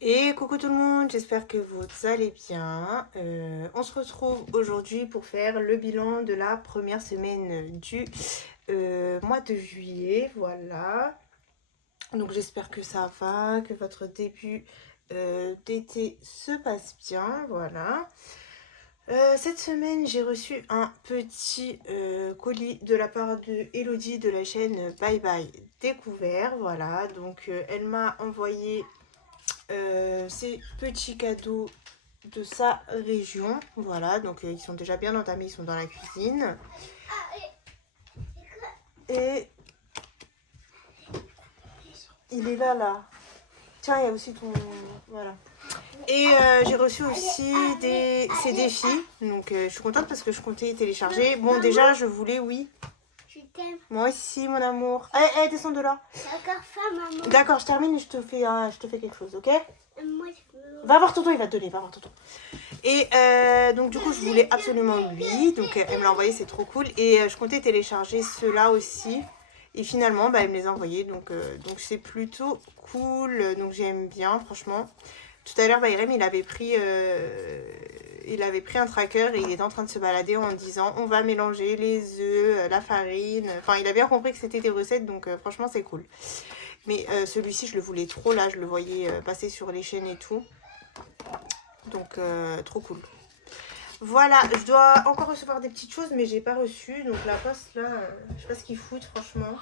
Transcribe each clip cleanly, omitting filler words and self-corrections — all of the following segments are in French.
Et coucou tout le monde, j'espère que vous allez bien. On se retrouve aujourd'hui pour faire le bilan de la première semaine du mois de juillet. Voilà. Donc j'espère que ça va, que votre début d'été se passe bien. Voilà. Cette semaine, j'ai reçu un petit colis de la part de Elodie de la chaîne Bye Bye Découvert. Voilà, donc elle m'a envoyé ces petits cadeaux de sa région. Voilà, donc ils sont déjà bien entamés, ils sont dans la cuisine. Et il est là. Tiens, il y a aussi ton... Voilà. Et j'ai reçu aussi ces défis. Donc je suis contente parce que je comptais télécharger. Bon, maman, déjà, je voulais, oui. Je t'aime. Moi aussi, mon amour. Allez, descends de là. D'accord, maman. D'accord, je termine et je te fais quelque chose, ok? Moi, je veux... Va voir tonton, il va te donner, va voir tonton. Et donc du coup je voulais absolument lui, donc elle me l'a envoyé, c'est trop cool. Et je comptais télécharger ceux-là aussi. Et finalement elle me les a envoyés, donc c'est plutôt cool, donc j'aime bien franchement. Tout à l'heure Bayrem il avait pris un tracker et il était en train de se balader en disant on va mélanger les œufs, la farine. Enfin il a bien compris que c'était des recettes, donc franchement c'est cool. Mais celui-ci je le voulais trop, là je le voyais passer sur les chaînes et tout. Donc trop cool. Voilà, je dois encore recevoir des petites choses mais j'ai pas reçu. Donc la poste là, je sais pas ce qu'ils foutent franchement.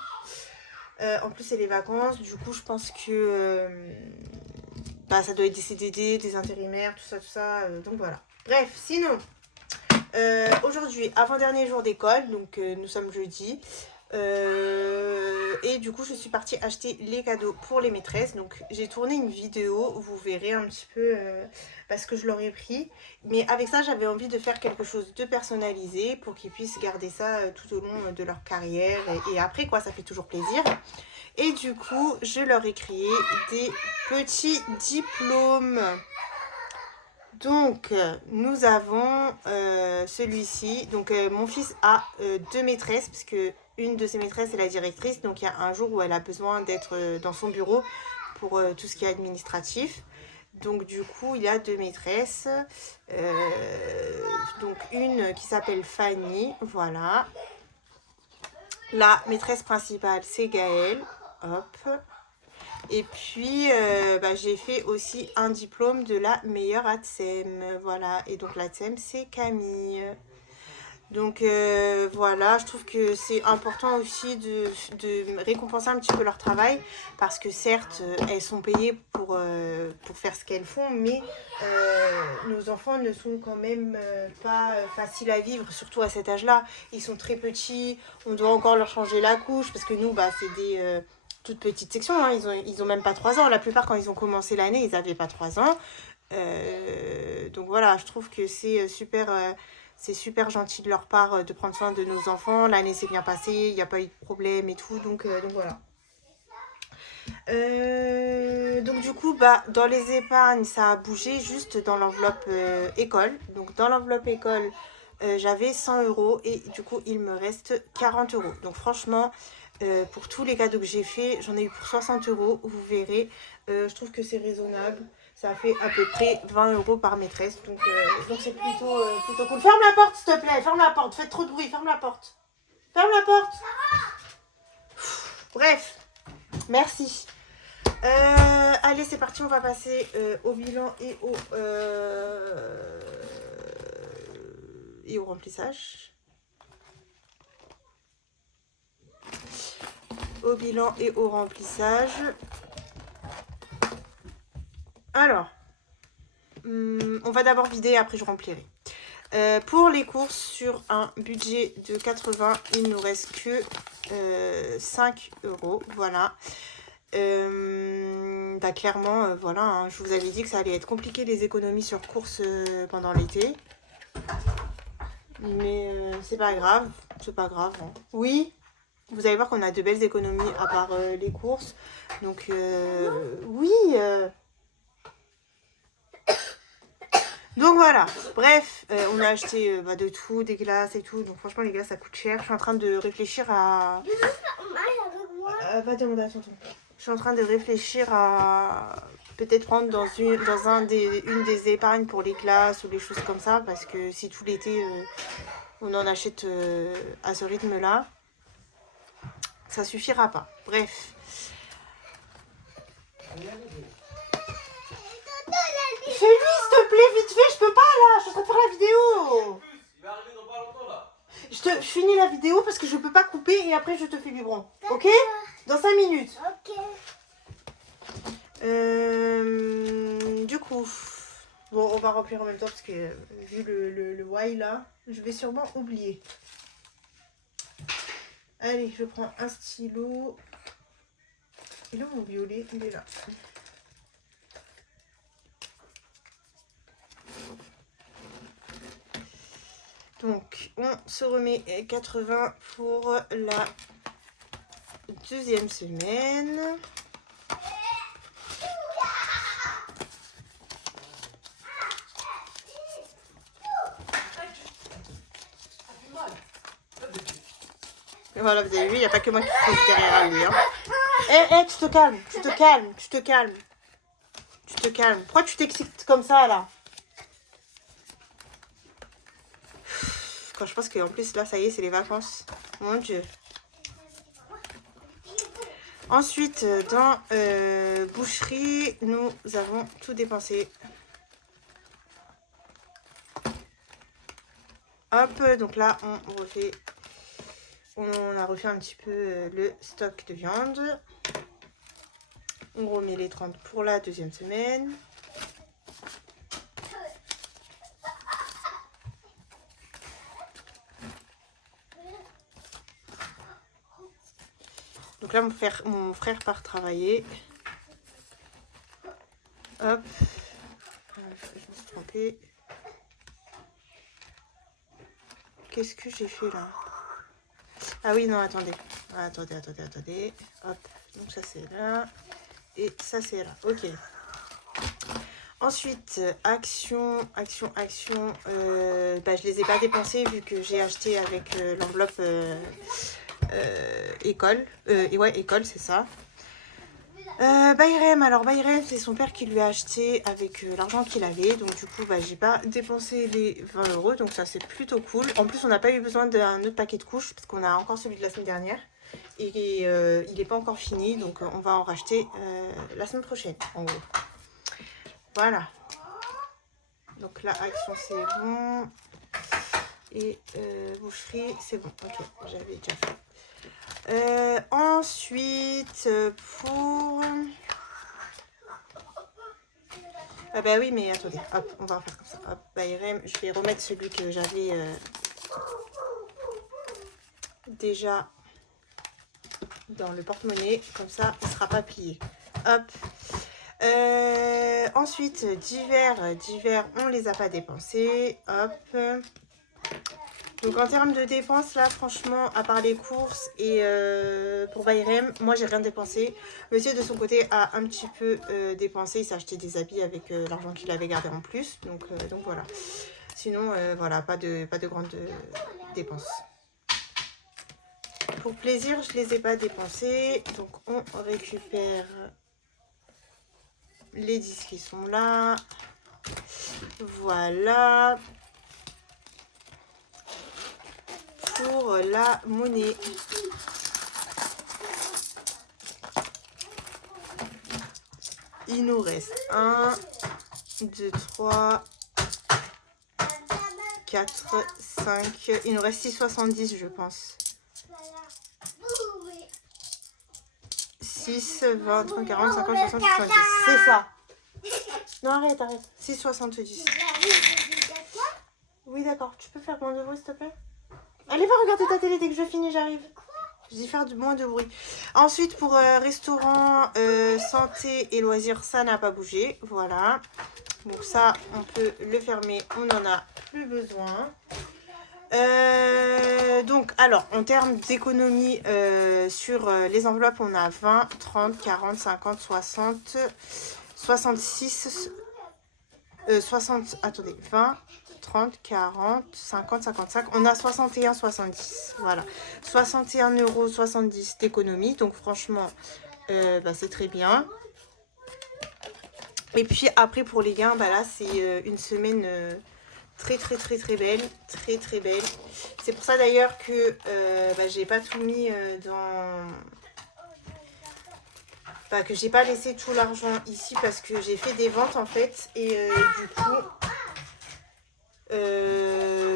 En plus c'est les vacances, du coup je pense que ça doit être des CDD, des intérimaires, tout ça. Donc voilà. Bref, sinon, aujourd'hui, avant-dernier jour d'école, donc nous sommes jeudi. Et du coup je suis partie acheter les cadeaux pour les maîtresses. Donc j'ai tourné une vidéo, vous verrez un petit peu parce que je leur ai pris. Mais avec ça j'avais envie de faire quelque chose de personnalisé pour qu'ils puissent garder ça tout au long de leur carrière. Et après quoi, ça fait toujours plaisir. Et du coup je leur ai créé des petits diplômes. Donc nous avons celui-ci. Donc mon fils a deux maîtresses parce que une de ses maîtresses est la directrice. Donc il y a un jour où elle a besoin d'être dans son bureau pour tout ce qui est administratif. Donc du coup il y a deux maîtresses. Donc une qui s'appelle Fanny, voilà. La maîtresse principale c'est Gaëlle. Hop. Et puis, j'ai fait aussi un diplôme de la meilleure ATSEM. Voilà. Et donc, l'ATSEM, c'est Camille. Donc, voilà. Je trouve que c'est important aussi de récompenser un petit peu leur travail. Parce que, certes, elles sont payées pour faire ce qu'elles font. Mais nos enfants ne sont quand même pas faciles à vivre. Surtout à cet âge-là. Ils sont très petits. On doit encore leur changer la couche. Parce que nous, c'est des... toute petite section, hein. Ils ont même pas 3 ans. La plupart, quand ils ont commencé l'année, ils n'avaient pas 3 ans. Donc voilà, je trouve que c'est super gentil de leur part de prendre soin de nos enfants. L'année s'est bien passée, il n'y a pas eu de problème et tout. Donc voilà. Donc du coup, dans les épargnes, ça a bougé juste dans l'enveloppe école. Donc dans l'enveloppe école, j'avais 100 € et du coup, il me reste 40 €. Donc franchement... pour tous les cadeaux que j'ai fait, j'en ai eu pour 60 €, vous verrez. Je trouve que c'est raisonnable. Ça fait à peu près 20 € par maîtresse. Donc c'est plutôt cool. Ferme la porte, s'il te plaît. Ferme la porte. Faites trop de bruit. Ferme la porte. Ferme la porte. Bref. Merci. Allez, c'est parti. On va passer au bilan et au remplissage. Au bilan et au remplissage. Alors, on va d'abord vider, après je remplirai. Pour les courses, sur un budget de 80, il nous reste que 5 €. Voilà. Clairement, voilà, hein, je vous avais dit que ça allait être compliqué les économies sur courses pendant l'été. Mais c'est pas grave. C'est pas grave. Hein. Oui. Vous allez voir qu'on a de belles économies à part les courses. Donc, oui. Donc voilà. Bref, on a acheté de tout, des glaces et tout. Donc franchement, les glaces, ça coûte cher. Je suis en train de réfléchir à... va demander à tonton. Je suis en train de réfléchir à peut-être prendre dans une des épargnes pour les classes ou les choses comme ça, parce que si tout l'été on en achète à ce rythme-là, ça suffira pas. Bref. Fais-lui s'il te plaît, vite fait, je peux pas là, je suis en train de faire la vidéo. Il va arriver dans pas longtemps là. Je finis la vidéo parce que je peux pas couper et après je te fais biberon. Ok? Dans 5 minutes. Ok. Du coup, bon, on va remplir en même temps parce que vu le why là, je vais sûrement oublier. Allez, je prends un stylo. Et là, mon violet, il est là. Donc, on se remet 80 pour la deuxième semaine. Et voilà, vous avez vu, il n'y a pas que moi qui trouve derrière lui. Hein. Tu te calmes, tu te calmes, tu te calmes. Tu te calmes. Pourquoi tu t'excites comme ça, là? Quand je pense qu'en plus, là, ça y est, c'est les vacances. Mon Dieu. Ensuite, dans boucherie, nous avons tout dépensé. Hop, donc là, on a refait un petit peu le stock de viande. On remet les 30 pour la deuxième semaine. Donc là, mon frère part travailler. Hop. Je me suis trompée. Qu'est-ce que j'ai fait là? Ah oui, non, attendez. Attendez. Hop. Donc ça, c'est là. Et ça, c'est là. Ok. Ensuite, action. Je les ai pas dépensés vu que j'ai acheté avec l'enveloppe école. Et ouais, école, c'est ça. Bayrem, alors Bayrem, c'est son père qui lui a acheté avec l'argent qu'il avait. Donc du coup, j'ai pas dépensé les 20 €. Donc ça, c'est plutôt cool. En plus, on n'a pas eu besoin d'un autre paquet de couches parce qu'on a encore celui de la semaine dernière. Et il n'est pas encore fini. Donc on va en racheter la semaine prochaine, en gros. Voilà. Donc là, action, c'est bon. Et boucherie, c'est bon. Ok, j'avais déjà fait. Ensuite, pour... Ah bah oui, mais attendez, hop, on va faire comme ça. Hop, Bayrem, je vais remettre celui que j'avais déjà dans le porte-monnaie. Comme ça, il ne sera pas plié. Hop. Ensuite, divers, on les a pas dépensés. Hop. Donc en termes de dépenses, là, franchement, à part les courses et pour Bayrem, moi, j'ai rien dépensé. Monsieur, de son côté, a un petit peu dépensé. Il s'est acheté des habits avec l'argent qu'il avait gardé en plus. Donc voilà. Sinon, voilà, pas de grandes dépenses. Pour plaisir, je les ai pas dépensés. Donc on récupère les 10 qui sont là. Voilà. Pour la monnaie. Il nous reste 1, 2, 3, 4, 5. Il nous reste 6,70 je pense. 6, 20, 30, 40, 50, 60, 70. C'est ça. Non, arrête. 6,70. Oui, d'accord. Tu peux faire moins de bruit, s'il te plaît? Allez, va regarder ta télé dès que je finis, j'arrive. Je dis faire moins de bruit. Ensuite, pour restaurant, santé et loisirs, ça n'a pas bougé. Voilà. Donc ça, on peut le fermer. On n'en a plus besoin. Donc, alors, en termes d'économie sur les enveloppes, on a 20, 30, 40, 50, 60, 66, 60, attendez, 20, 30, 40, 50, 55. On a 61,70. Voilà. 61,70 € d'économie. Donc, franchement, c'est très bien. Et puis après pour les gains, bah là c'est une semaine très belle, très belle. C'est pour ça d'ailleurs que bah, j'ai pas tout mis dans... Bah, que j'ai pas laissé tout l'argent ici parce que j'ai fait des ventes en fait. Et du coup,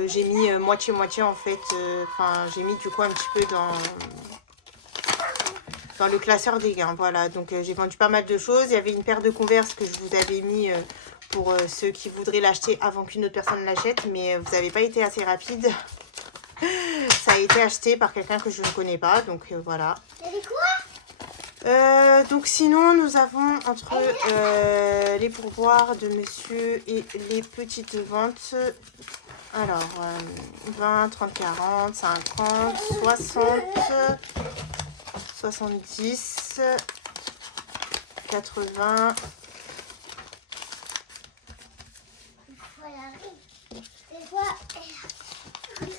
j'ai mis moitié-moitié en fait. Enfin, j'ai mis du coup un petit peu dans le classeur des gains. Voilà, donc j'ai vendu pas mal de choses. Il y avait une paire de Converse que je vous avais mis pour ceux qui voudraient l'acheter avant qu'une autre personne l'achète. Mais vous n'avez pas été assez rapide. Ça a été acheté par quelqu'un que je ne connais pas. Donc voilà. Donc sinon nous avons entre les pourboires de monsieur et les petites ventes, alors 20, 30, 40, 50, 60, 70, 80,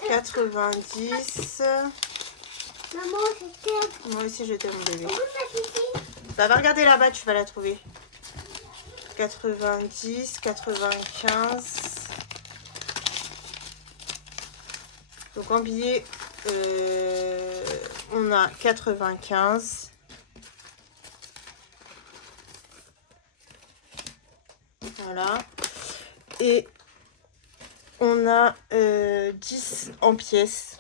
90. Maman, je t'aime. Moi aussi je t'aime mon bébé. Où ma pipi? Bah va regarder là-bas, tu vas la trouver. 90, 95. Donc en billets, on a 95. Voilà. Et on a 10 en pièces.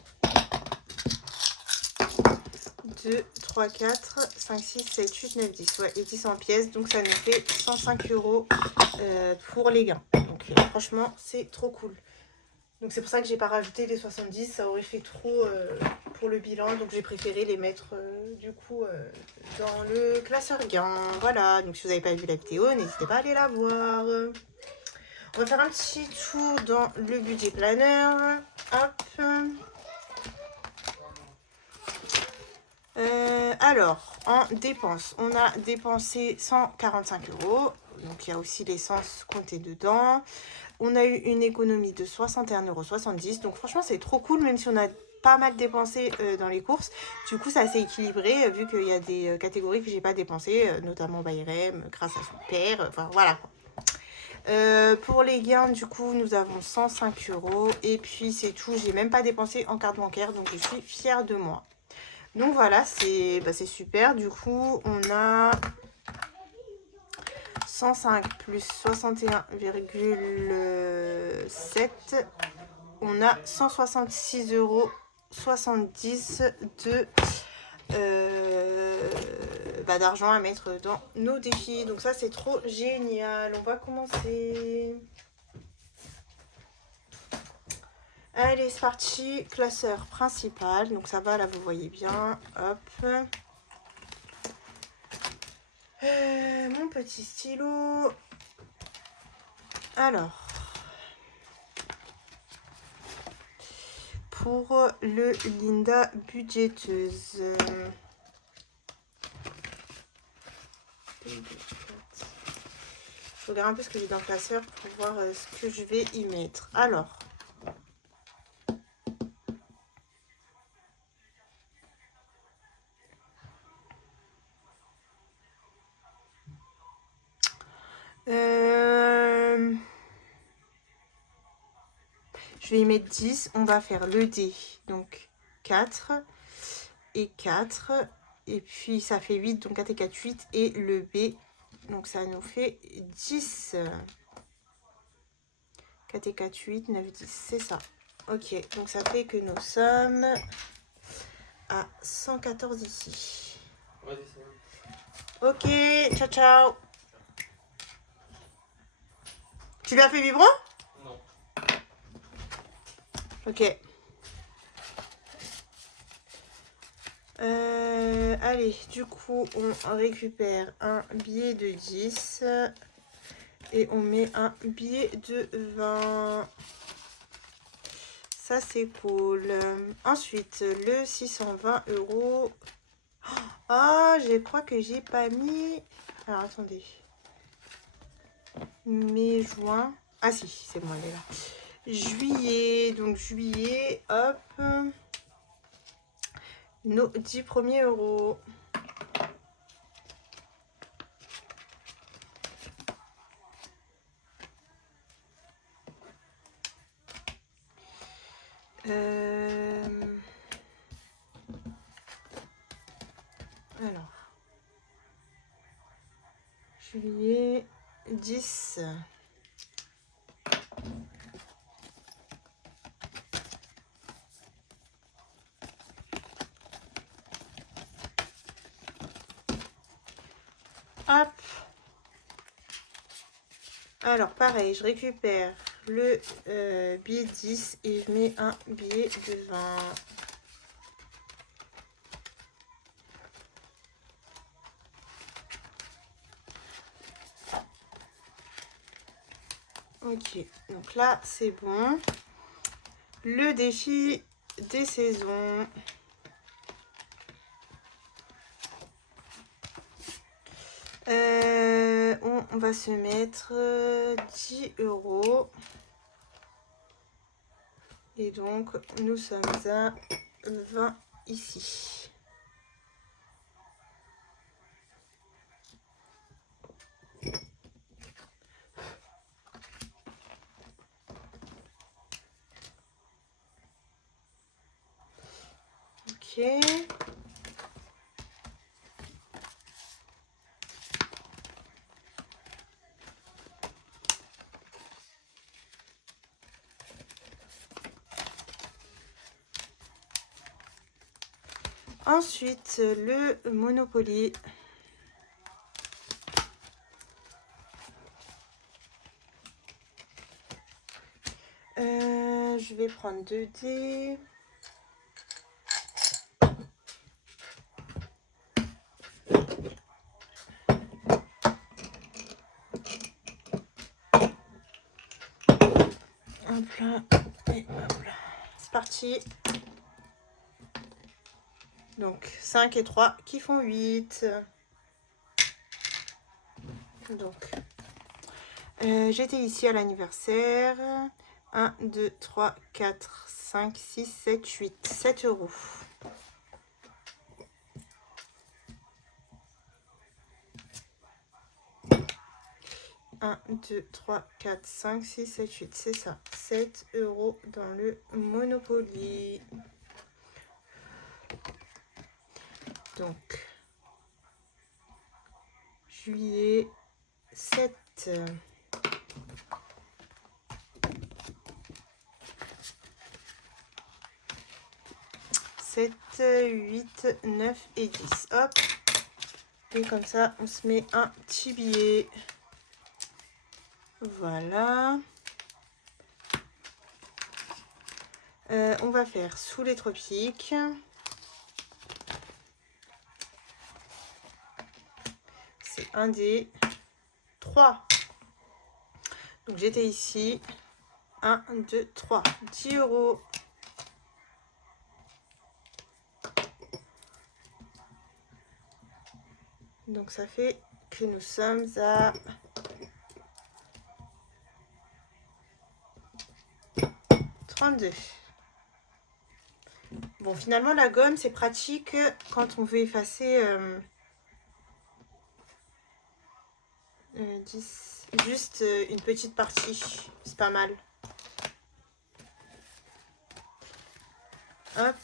2, 3, 4, 5, 6, 7, 8, 9, 10. Ouais, et 10 en pièces. Donc ça nous fait 105 € pour les gains. Donc franchement, c'est trop cool. Donc c'est pour ça que j'ai pas rajouté les 70. Ça aurait fait trop pour le bilan. Donc j'ai préféré les mettre du coup dans le classeur gains. Voilà. Donc si vous n'avez pas vu la vidéo, n'hésitez pas à aller la voir. On va faire un petit tour dans le budget planner. Hop. Alors, en dépenses, on a dépensé 145 €. Donc, il y a aussi l'essence comptée dedans. On a eu une économie de 61,70 €. Donc, franchement, c'est trop cool, même si on a pas mal dépensé dans les courses. Du coup, c'est assez équilibré, vu qu'il y a des catégories que j'ai pas dépensées, notamment Bayrem, grâce à son père. Enfin, voilà quoi. Pour les gains, du coup, nous avons 105 €. Et puis, c'est tout. J'ai même pas dépensé en carte bancaire, donc je suis fière de moi. Donc voilà, c'est super. Du coup, on a 105 plus 61,7. On a 166,70 € d'argent à mettre dans nos défis. Donc ça, c'est trop génial. On va commencer. Allez, c'est parti. Classeur principal. Donc ça va, là, vous voyez bien. Hop. Mon petit stylo. Alors. Pour le Linda budgéteuse. Je regarde un peu ce que j'ai dans le classeur pour voir ce que je vais y mettre. Alors. Je vais y mettre 10. On va faire le D. Donc 4 et 4. Et puis ça fait 8. Donc 4 et 4, 8. Et le B. Donc ça nous fait 10. 4 et 4, 8, 9, 10. C'est ça. Ok. Donc ça fait que nous sommes à 114 ici. Ok. Ciao, ciao. Tu lui as fait vibrer? Non. Ok. Allez, du coup, on récupère un billet de 10 et on met un billet de 20. Ça, c'est cool. Ensuite, le 620 €. Ah, je crois que j'ai pas mis... Alors, attendez. Mai, juin. Ah si, c'est bon, elle est là. Juillet. Donc, juillet, hop. Nos 10 premiers euros. Alors, juillet 10. Hop. Alors, pareil, je récupère le billet 10 et je mets un billet de 20. Ok, donc là, c'est bon. Le défi des saisons. On va se mettre 10 €. Et donc, nous sommes à 20 ici. Ok. Ensuite, le Monopoly. Je vais prendre 2 dés. Hop là, et hop là. C'est parti. Donc 5 et 3 qui font 8. Donc j'étais ici à l'anniversaire. 1, 2, 3, 4, 5, 6, 7, 8. 7 €. 1, 2, 3, 4, 5, 6, 7, 8. C'est ça. 7 € dans le Monopoly. Donc, juillet 7. 7, 8, 9 et 10. Hop. Et comme ça, on se met un petit billet. Voilà. On va faire sous les tropiques. C'est un des 3. Donc j'étais ici. 1, 2, 3. 10 €. Donc ça fait que nous sommes à 32. Bon, finalement, la gomme, c'est pratique quand on veut effacer 10, juste une petite partie. C'est pas mal. Hop.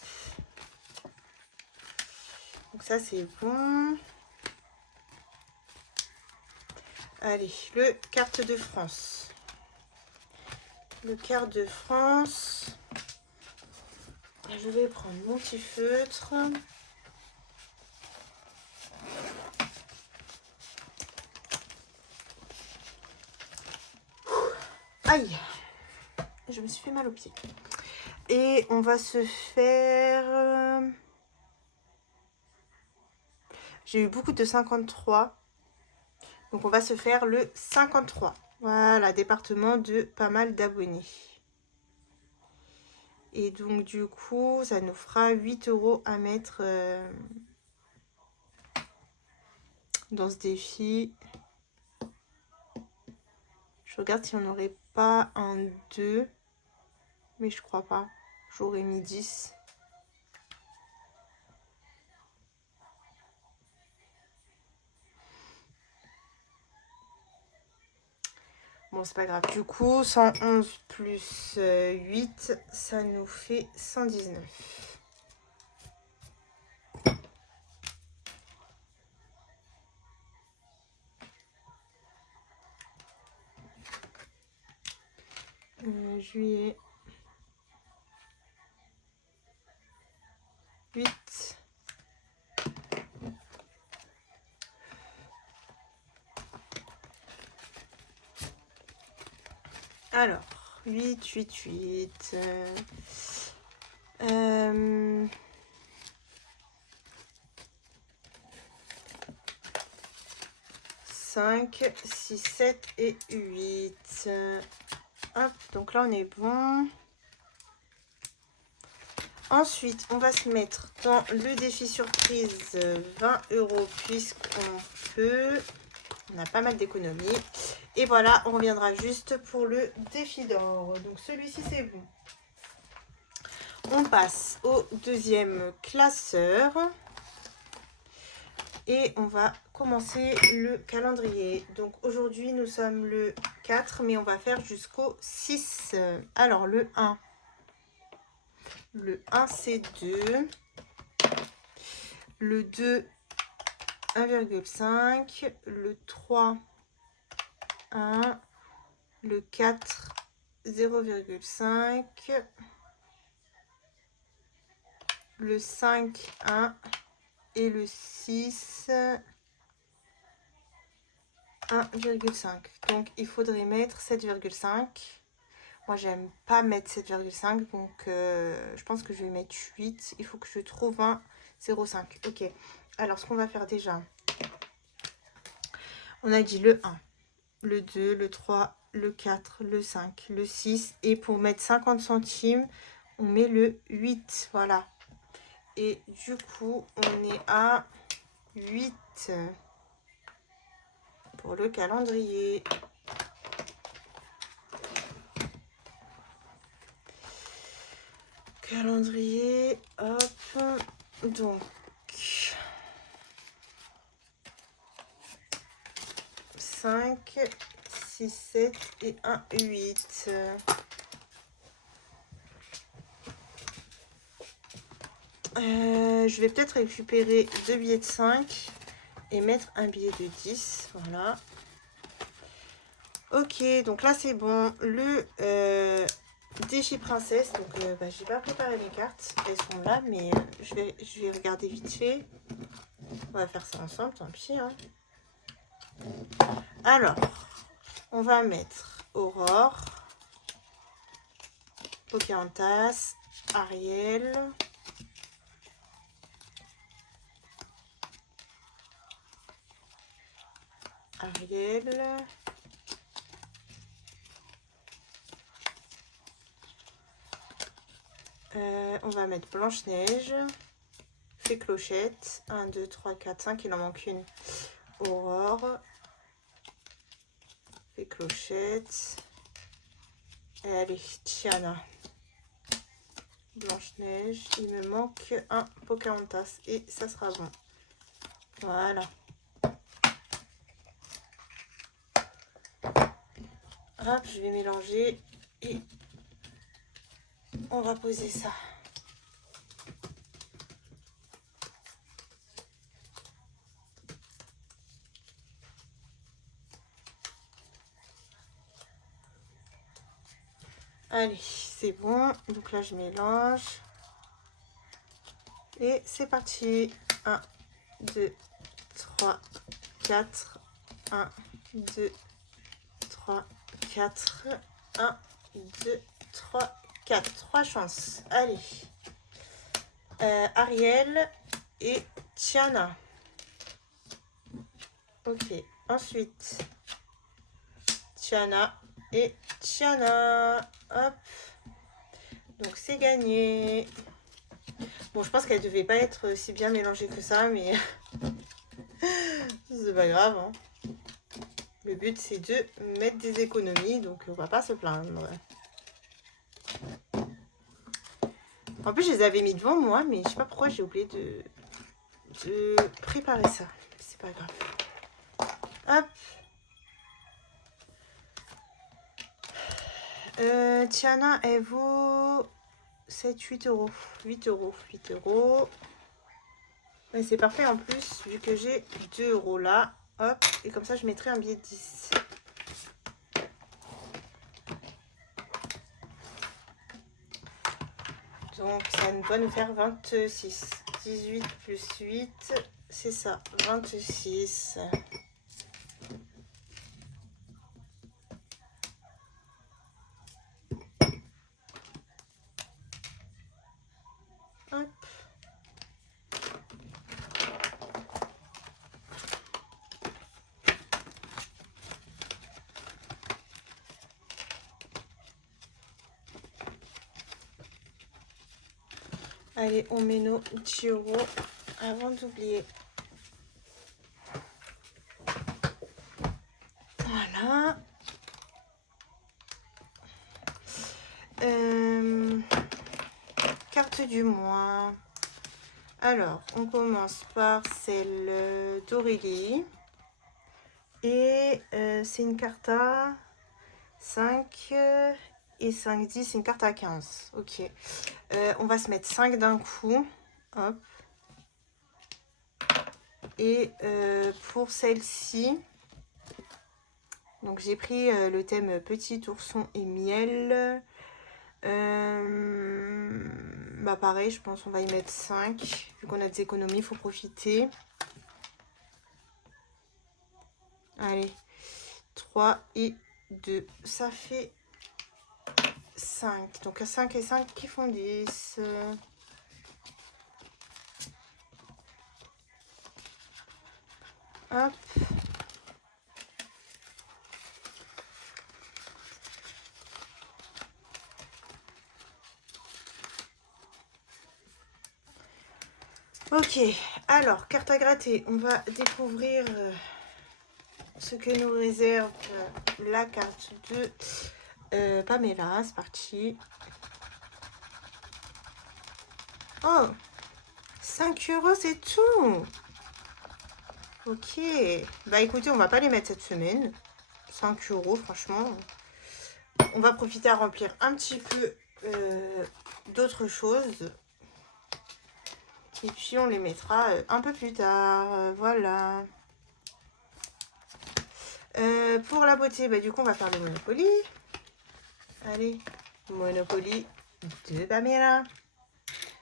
Donc ça, c'est bon. Allez, le carte de France. Le carte de France. Je vais prendre mon petit feutre. Aïe, je me suis fait mal au pied. Et on va se faire... J'ai eu beaucoup de 53. Donc on va se faire le 53. Voilà, département de pas mal d'abonnés. Et donc du coup, ça nous fera 8 € à mettre dans ce défi. Je regarde si on n'aurait pas un 2. Mais je crois pas. J'aurais mis 10. Bon, c'est pas grave. Du coup, 111 plus 8, ça nous fait 119. Juillet. 8. Alors, 8, 8, 8. 5, 6, 7 et 8. Hop, donc là on est bon. Ensuite, on va se mettre dans le défi surprise 20 € puisqu'on peut. On a pas mal d'économies. Et voilà, on reviendra juste pour le défi d'or. Donc celui-ci, c'est bon. On passe au deuxième classeur. Et on va commencer le calendrier. Donc aujourd'hui, nous sommes le 4, mais on va faire jusqu'au 6. Alors, le 1. Le 1, c'est 2. Le 2, 1,5. Le 3, 1. Le 4, 0,5. Le 5, 1. Et le 6, 1,5. Donc, il faudrait mettre 7,5. Moi, j'aime pas mettre 7,5. Donc, je pense que je vais mettre 8. Il faut que je trouve un 0,5. Ok. Alors, ce qu'on va faire déjà. On a dit le 1, le 2, le 3, le 4, le 5, le 6. Et pour mettre 50 centimes, on met le 8. Voilà. Et du coup, on est à 8 pour le calendrier. Calendrier, hop. Donc, 5, 6, 7 et 1, 8. Je vais peut-être récupérer 2 billets de 5 et mettre un billet de 10. Voilà. Ok, donc là c'est bon. Le défi princesse. Donc j'ai pas préparé mes cartes. Elles sont là, mais je vais regarder vite fait. On va faire ça ensemble, tant pis. Hein. Alors, on va mettre Aurore, Pocahontas, Ariel. On va mettre Blanche-Neige, Fée Clochette, 1, 2, 3, 4, 5, il en manque une. Aurore, Fée Clochette, et allez, Tiana. Blanche-Neige, il me manque un Pocahontas et ça sera bon. Voilà. Hop, je vais mélanger et on va poser ça. Allez, c'est bon. Donc là, je mélange. Et c'est parti. 1, 2, 3, 4. 1, 2, 3, 4. 1, 2, 3, 4. 3 chances. Allez. Ariel et Tiana. Ok. Ensuite, Tiana et Tiana. Hop. Donc, c'est gagné. Bon, je pense qu'elle devait pas être si bien mélangée que ça, mais c'est pas grave. Hein. Le but, c'est de mettre des économies, donc on va pas se plaindre. En plus, je les avais mis devant moi, mais je sais pas pourquoi j'ai oublié de préparer ça. C'est pas grave. Hop. Tiana, elle vaut 7, 8 euros. 8 euros, 8 euros. Ouais, c'est parfait en plus, vu que j'ai 2 euros là. Hop, et comme ça, je mettrai un billet de 10. Donc, ça doit nous faire 26. 18 plus 8, c'est ça, 26. Hop. Allez, on met nos 10 euros avant d'oublier. Voilà. Carte du mois. Alors, on commence par celle d'Aurélie. Et c'est une carte à 5 et 5, 10, c'est une carte à 15. Ok. On va se mettre 5 d'un coup. Hop. Et pour celle-ci, donc j'ai pris le thème petit ourson et miel. Bah pareil, je pense qu'on va y mettre 5. Vu qu'on a des économies, il faut profiter. Allez, 3 et 2. Ça fait 5. Donc à 5 et 5 qui font 10. Hop. Ok, alors, carte à gratter. On va découvrir ce que nous réserve la carte de Pamela. C'est parti. Oh, 5 euros, c'est tout. Ok. Bah écoutez, on va pas les mettre cette semaine. 5 euros, franchement. On va profiter à remplir un petit peu d'autres choses. Et puis on les mettra un peu plus tard. Voilà. Pour la beauté, bah du coup on va faire le Monopoly. Allez, Monopoly de Pamela.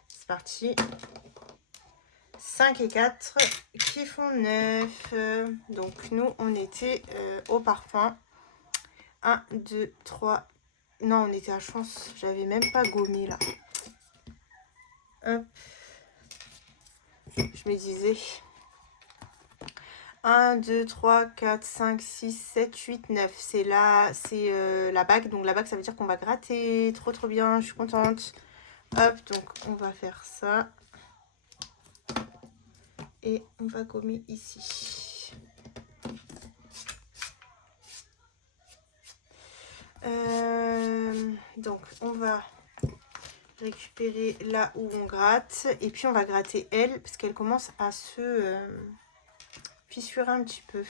C'est parti. 5 et 4 qui font 9. Donc nous on était au parfum. 1, 2, 3. Non, on était à chance. J'avais même pas gommé là. Hop. Je me disais 1, 2, 3, 4, 5, 6, 7, 8, 9. C'est la bague. Donc la bague, ça veut dire qu'on va gratter. Trop, trop bien. Je suis contente. Hop, donc on va faire ça. Et on va gommer ici. Donc on va récupérer là où on gratte. Et puis on va gratter elle. Parce qu'elle commence à se fissurer un petit peu.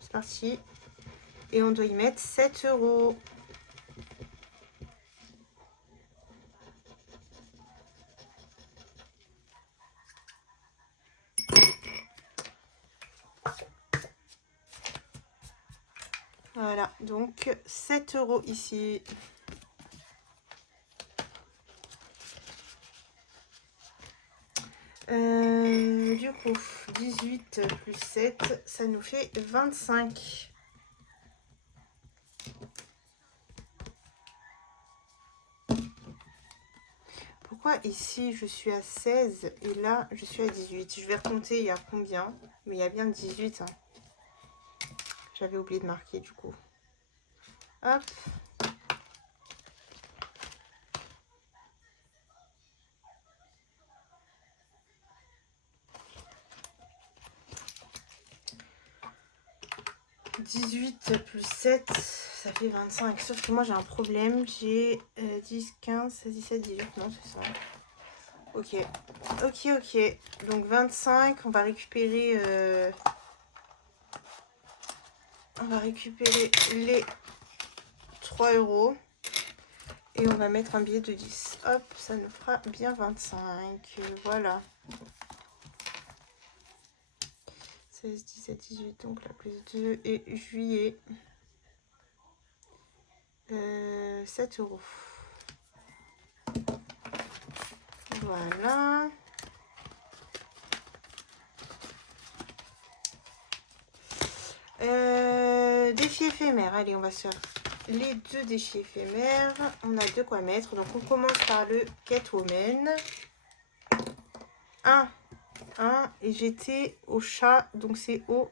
C'est parti. Et on doit y mettre 7 euros. Voilà, donc 7 euros ici. Du coup, 18 plus 7, ça nous fait 25. Pourquoi ici je suis à 16 et là je suis à 18? Je vais recompter, il y a combien? Mais il y a bien 18. Hein. J'avais oublié de marquer du coup. Hop. « 18 plus 7, ça fait 25. Sauf que moi j'ai un problème. J'ai 10, 15, 16, 17, 18. Non, c'est ça. Ok. Ok, ok. Donc 25, on va récupérer... on va récupérer les 3 euros. Et on va mettre un billet de 10. Hop, ça nous fera bien 25. Voilà. 16, 17, 18, donc là, plus 2. Et juillet. 7 €. Voilà. Défi éphémère. Allez, on va se faire les 2 défis éphémères. On a de quoi mettre. Donc, on commence par le Catwoman. 1. Et j'étais au chat. Donc, c'est au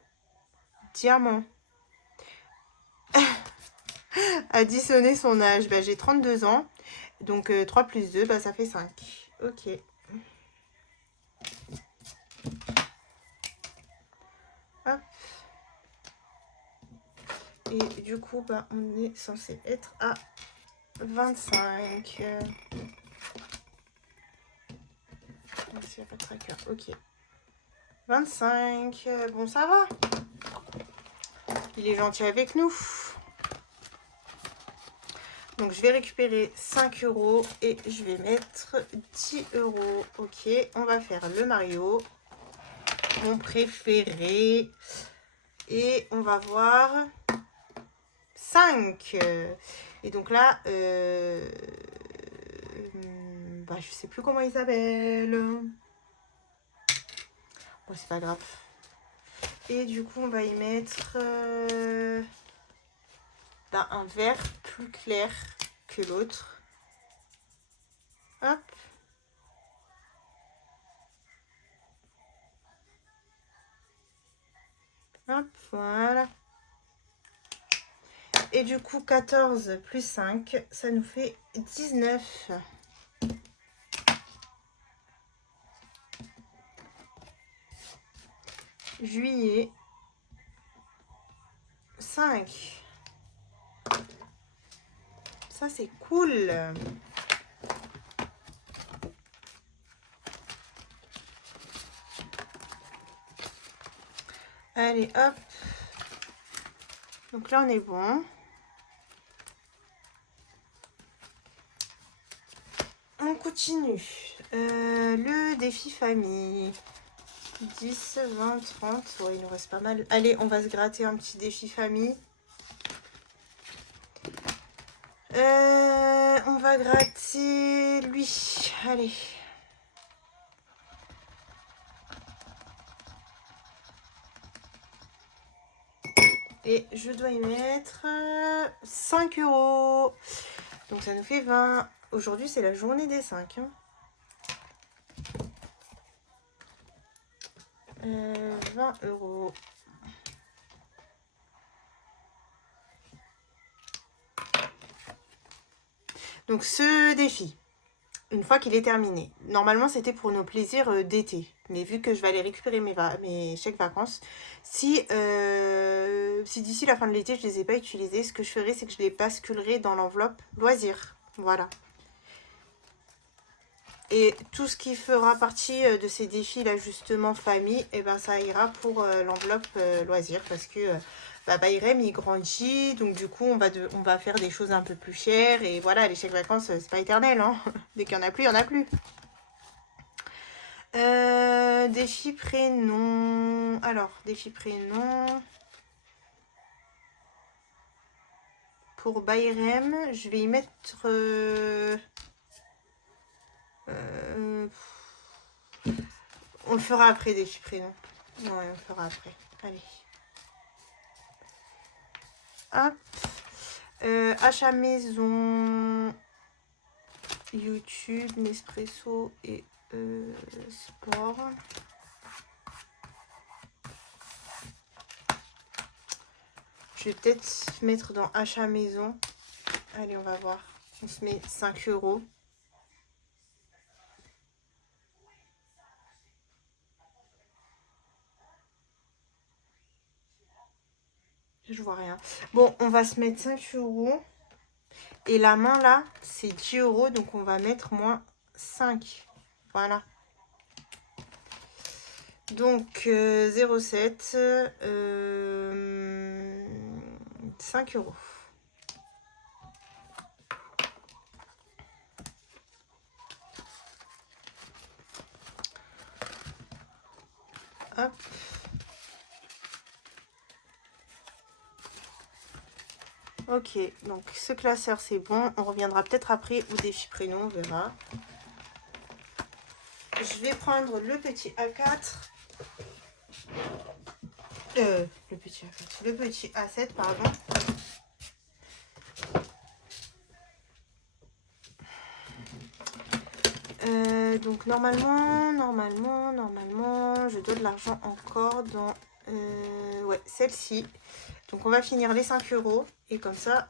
diamant. Additionner son âge. Bah, j'ai 32 ans. Donc, 3 plus 2, bah, ça fait 5. Ok. Hop. Et du coup, bah, on est censé être à 25. S'il n'y a pas de tracker. Ok. 25. Bon, ça va. Il est gentil avec nous. Donc, je vais récupérer 5 € et je vais mettre 10 €. Ok, on va faire le Mario. Mon préféré. Et on va voir 5. Et donc là, bah, je sais plus comment il s'appelle. Bon, c'est pas grave. Et du coup, on va y mettre un vert plus clair que l'autre. Hop. Hop, voilà. Et du coup, 14 plus 5, ça nous fait 19. Juillet. 5. Ça, c'est cool. Allez, hop. Donc là, on est bon. On continue. Le défi famille. 10, 20, 30. Ouais, il nous reste pas mal. Allez, on va se gratter un petit défi famille. On va gratter lui. Allez. Et je dois y mettre 5 €. Donc ça nous fait 20. Aujourd'hui, c'est la journée des 5. 20 €. Donc ce défi, une fois qu'il est terminé, normalement c'était pour nos plaisirs d'été. Mais vu que je vais aller récupérer mes chèques vacances, si d'ici la fin de l'été je ne les ai pas utilisés, ce que je ferai c'est que je les basculerai dans l'enveloppe loisirs. Voilà. Et tout ce qui fera partie de ces défis là justement famille, et ben ça ira pour l'enveloppe loisirs parce que Bayrem il grandit, donc du coup on va faire des choses un peu plus chères et voilà, les chèques vacances c'est pas éternel, hein. Dès qu'il y en a plus, il y en a plus. Défi prénom. Alors, défi prénom. Pour Bayrem, je vais y mettre on le fera après, défi prénom. Ouais, on le fera après. Allez. Hop. Achat maison. YouTube, Nespresso et sport. Je vais peut-être mettre dans achat maison. Allez, on va voir. On se met 5 €. Je vois rien. Bon, on va se mettre 5 €. Et la main là, c'est 10 €. Donc on va mettre moins 5. Voilà. Donc 0,7. 5 €. Hop. Ok, donc ce classeur c'est bon. On reviendra peut-être après au défi prénom, on verra. Je vais prendre le petit A4. Le petit A7, pardon. Donc normalement, je dois de l'argent encore dans ouais, celle-ci. Donc on va finir les 5 € et comme ça,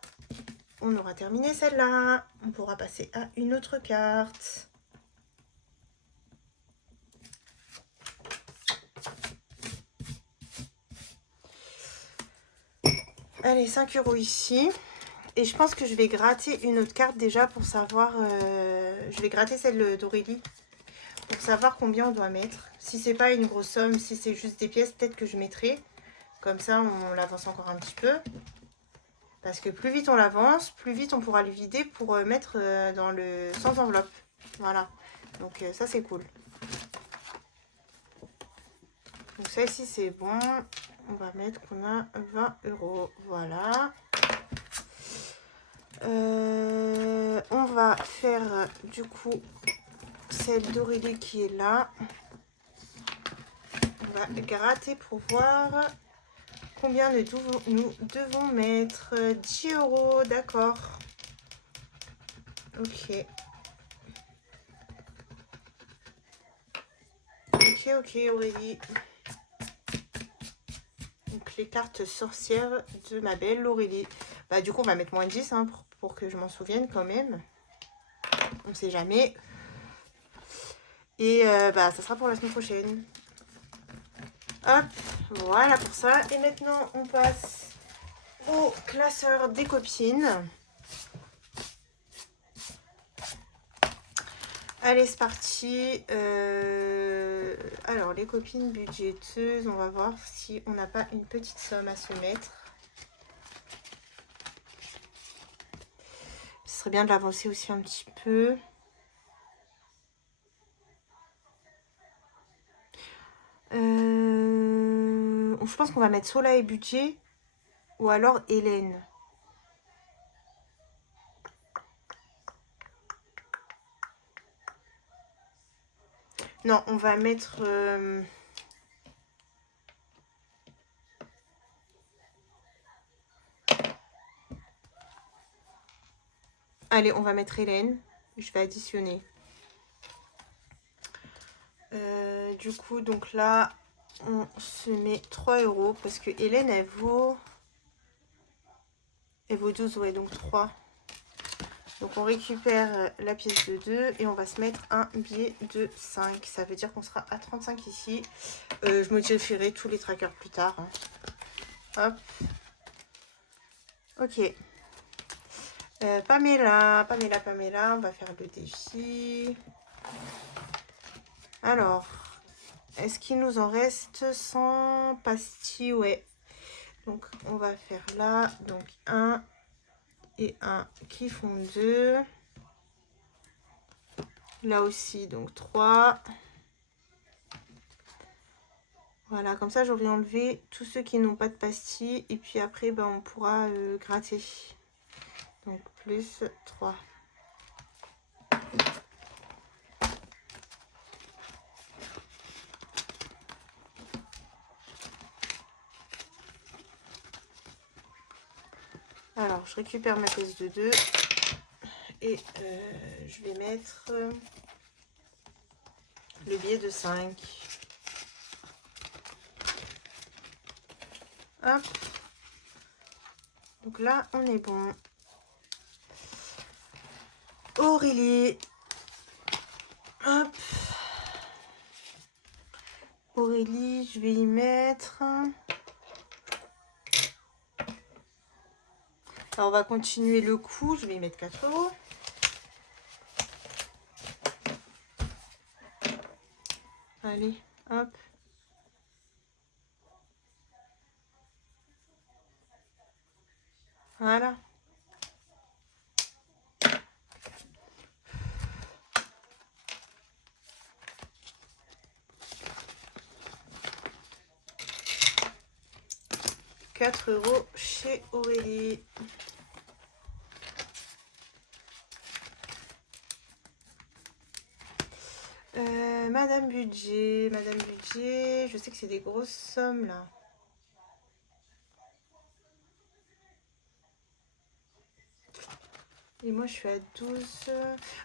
on aura terminé celle-là. On pourra passer à une autre carte. Allez, 5 € ici. Et je pense que je vais gratter une autre carte déjà pour savoir... je vais gratter celle d'Aurélie pour savoir combien on doit mettre. Si c'est pas une grosse somme, si c'est juste des pièces, peut-être que je mettrai. Comme ça, on l'avance encore un petit peu. Parce que plus vite on l'avance, plus vite on pourra le vider pour mettre dans le sans enveloppe. Voilà. Donc ça, c'est cool. Donc celle-ci, c'est bon. On va mettre qu'on a 20 €. Voilà. On va faire du coup celle d'Aurélie qui est là. On va gratter pour voir combien nous devons mettre. 10 €, d'accord. Ok. Ok, Aurélie. Donc les cartes sorcières de ma belle Aurélie. Bah du coup on va mettre moins 10 hein, pour que je m'en souvienne quand même. On sait jamais. Et bah ça sera pour la semaine prochaine. Hop, voilà pour ça. Et maintenant on passe au classeur des copines. Allez, c'est parti. Alors, les copines budgéteuses, on va voir si on n'a pas une petite somme à se mettre. Ce serait bien de l'avancer aussi un petit peu. Je pense qu'on va mettre Sola et budget ou alors Hélène. Non, on va mettre... Allez, on va mettre Hélène. Je vais additionner. Du coup, donc là, on se met 3 € parce que Hélène, elle vaut 12, ouais, donc 3. Donc on récupère la pièce de 2 et on va se mettre un billet de 5. Ça veut dire qu'on sera à 35 ici. Je modifierai tous les trackers plus tard. Hein. Hop. Ok. Pamela, on va faire le défi. Alors, est-ce qu'il nous en reste 100 pastilles? Ouais. Donc, on va faire là. Donc, 1 et 1 qui font 2. Là aussi, donc 3. Voilà, comme ça, j'aurai enlevé tous ceux qui n'ont pas de pastilles. Et puis après, ben, on pourra gratter. Donc, plus 3. Alors, je récupère ma pièce de 2 et je vais mettre le billet de 5. Hop. Donc là, on est bon. Aurélie. Hop. Aurélie, je vais y mettre... Alors, on va continuer le coup. Je vais y mettre 4 €. Allez, hop. Voilà. 4 € chez Aurélie. Madame Budget, je sais que c'est des grosses sommes là. Et moi je suis à 12.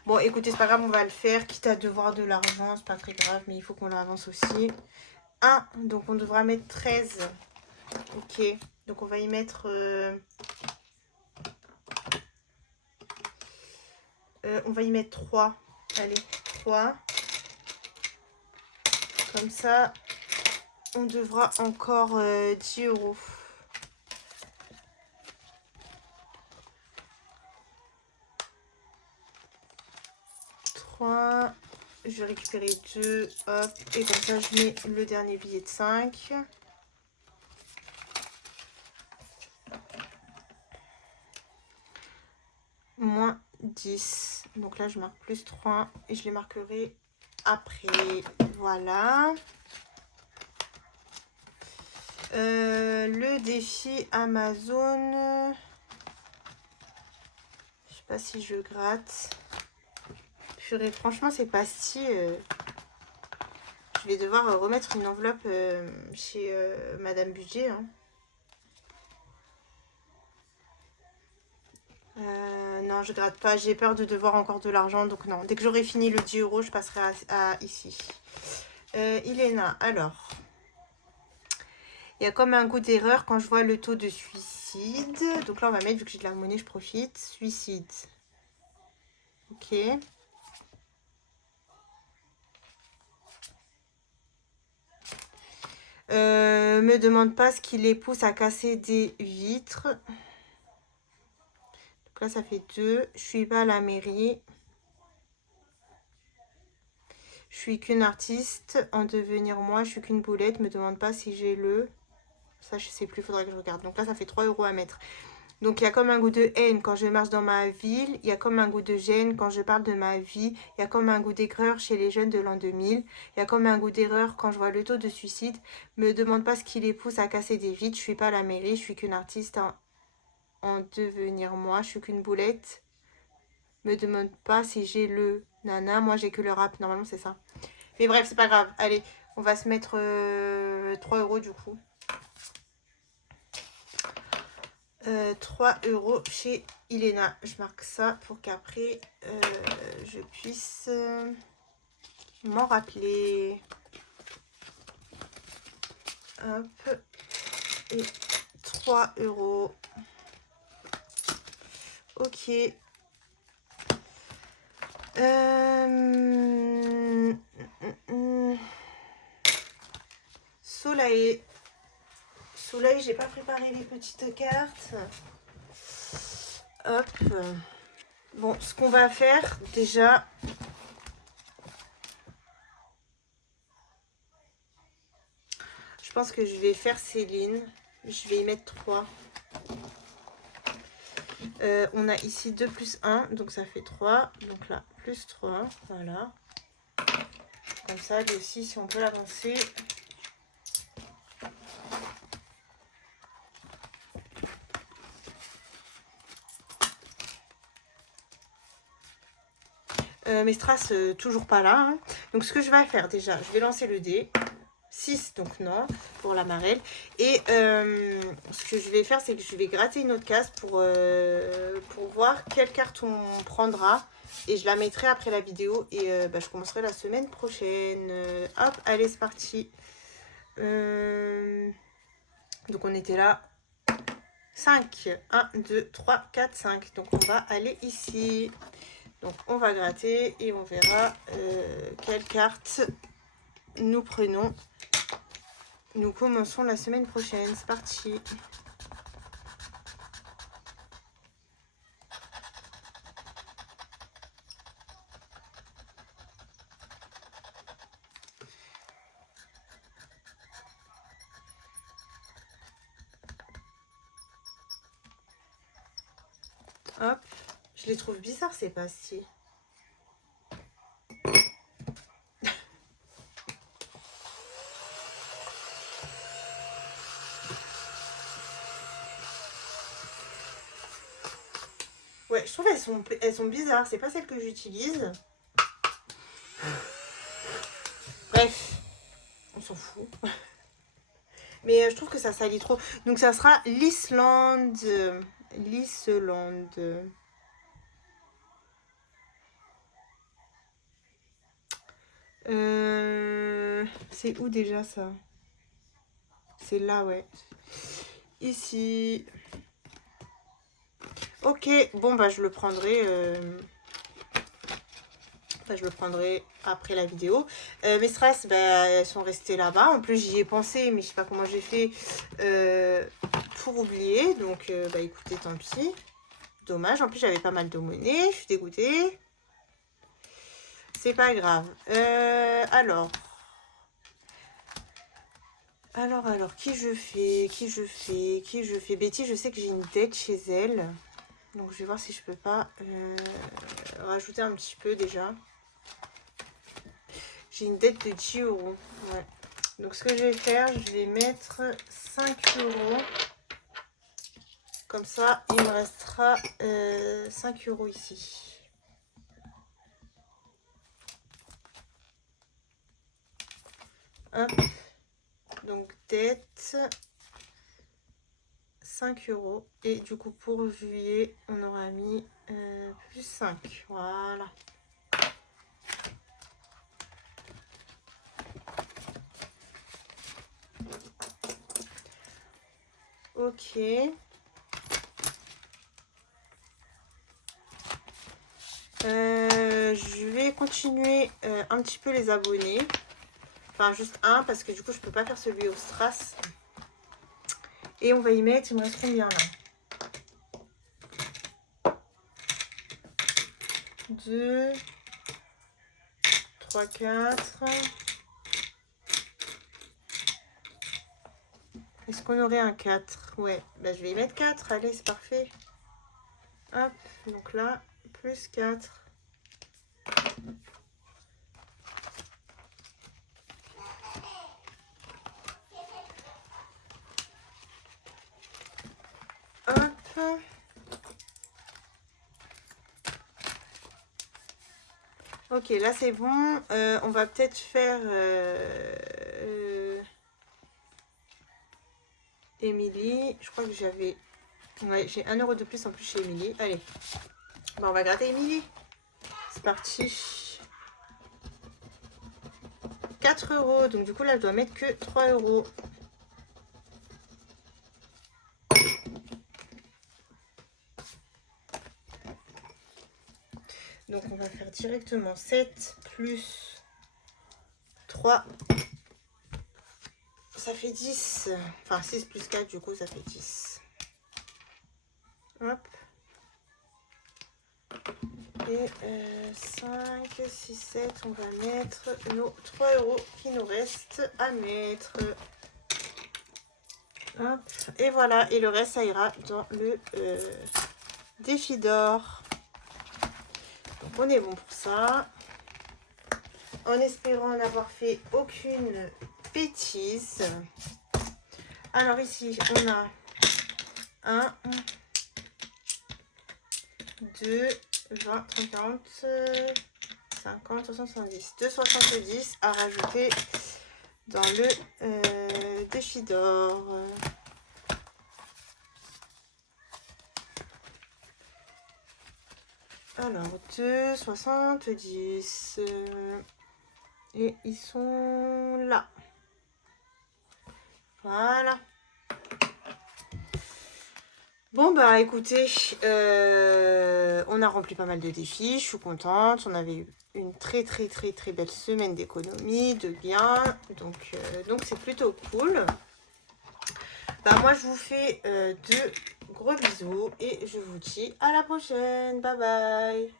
Bon écoutez, c'est pas grave, on va le faire. Quitte à devoir de l'argent, c'est pas très grave, mais il faut qu'on l'avance aussi. 1, donc on devra mettre 13. Ok, donc on va y mettre... on va y mettre 3. Allez, 3. Comme ça, on devra encore 10 €. Je vais récupérer 2, hop, et comme ça je mets le dernier billet de 5. Moins 10. Donc là je marque plus 3 et je les marquerai après. Voilà. Le défi Amazon. Je sais pas si je gratte. Purée, franchement, c'est pas si... Je vais devoir remettre une enveloppe chez Madame Budget. Hein. Non, je gratte pas. J'ai peur de devoir encore de l'argent. Donc non, dès que j'aurai fini le 10 €, je passerai à ici. Iléna, alors... Il y a comme un goût d'erreur quand je vois le taux de suicide. Donc là, on va mettre, vu que j'ai de la monnaie, je profite. Suicide. Ok. Me demande pas ce qui les pousse à casser des vitres. Donc là, ça fait 2. Je suis pas à la mairie. Je suis qu'une artiste. En devenir moi, je suis qu'une boulette. Me demande pas si j'ai le... Ça, je sais plus, faudrait que je regarde. Donc là, ça fait 3 € à mettre. Donc, il y a comme un goût de haine quand je marche dans ma ville. Il y a comme un goût de gêne quand je parle de ma vie. Il y a comme un goût d'aigreur chez les jeunes de l'an 2000. Il y a comme un goût d'erreur quand je vois le taux de suicide. Me demande pas ce qui les pousse à casser des vitres. Je suis pas à la mairie. Je suis qu'une artiste en devenir moi. Je suis qu'une boulette. Me demande pas si j'ai le nana. Moi, j'ai que le rap. Normalement, c'est ça. Mais bref, c'est pas grave. Allez, on va se mettre 3 € du coup. 3 € chez Iléna. Je marque ça pour qu'après je puisse m'en rappeler. Hop. Et 3 €. Ok. Soleil. Soleil, j'ai pas préparé les petites cartes. Hop. Bon, ce qu'on va faire déjà. Je pense que je vais faire Céline. Je vais y mettre 3. On a ici 2 plus 1, donc ça fait 3. Donc là, plus 3. Voilà. Comme ça, lui aussi, si on peut l'avancer. Mes strass, toujours pas là. Hein. Donc, ce que je vais faire déjà, je vais lancer le dé. 6, donc non, pour la marelle. Et ce que je vais faire, c'est que je vais gratter une autre case pour voir quelle carte on prendra. Et je la mettrai après la vidéo. Et je commencerai la semaine prochaine. Hop, allez, c'est parti. Donc, on était là. 5. 1, 2, 3, 4, 5. Donc, on va aller ici. Donc, on va gratter et on verra quelle carte nous prenons. Nous commençons la semaine prochaine. C'est parti. Hop. Je les trouve bizarres, ces pastilles. Ouais, je trouve elles sont bizarres. C'est pas celles que j'utilise. Bref, on s'en fout. Mais je trouve que ça salit trop. Donc ça sera l'Islande. L'Islande. C'est où déjà ça? C'est là, ouais. Ici. Ok, bon bah je le prendrai. Je le prendrai après la vidéo. Mes strass, bah, elles sont restées là-bas. En plus, j'y ai pensé, mais je sais pas comment j'ai fait pour oublier. Donc, bah écoutez, tant pis. Dommage. En plus, j'avais pas mal de monnaie. Je suis dégoûtée. C'est pas grave. Alors, qui je fais? Betty, je sais que j'ai une dette chez elle. Donc, je vais voir si je peux pas rajouter un petit peu déjà. J'ai une dette de 10 euros. Ouais. Donc, ce que je vais faire, je vais mettre 5 euros. Comme ça, il me restera 5 euros ici. Hop. Donc, dette 5 euros. Et du coup, pour juillet, on aura mis plus 5. Voilà. Ok. Je vais continuer un petit peu les abonnés. Enfin, juste un, parce que du coup, je peux pas faire celui au strass. Et on va y mettre, il me reste combien là? 2, 3, 4. Est-ce qu'on aurait un 4? Ouais, bah, je vais y mettre 4. Allez, c'est parfait. Hop, donc là, plus 4. Hop. Ok, là c'est bon. On va peut-être faire Émilie. Je crois que j'avais... Ouais, j'ai 1 euro de plus en plus chez Émilie. Allez. Bon, on va gratter Émilie. C'est parti. 4 euros. Donc du coup, là, je dois mettre que 3 euros. Donc on va faire directement 7 plus 3. Ça fait 10. Enfin 6 plus 4 du coup ça fait 10. Hop. Et 5, 6, 7, on va mettre nos 3 euros qui nous restent à mettre. Hop. Et voilà, et le reste ça ira dans le défi d'or. Donc on est bon pour ça. En espérant n'avoir fait aucune bêtise. Alors ici on a 1, 2, 20, 30, 40, 50, 60, 70. 2,70 à rajouter dans le défi d'or. Alors, 2,70. Et ils sont là. Voilà. Bon bah écoutez, on a rempli pas mal de défis, je suis contente. On avait eu une très belle semaine d'économie, de gains, donc c'est plutôt cool. Bah moi je vous fais de gros bisous et je vous dis à la prochaine, bye bye.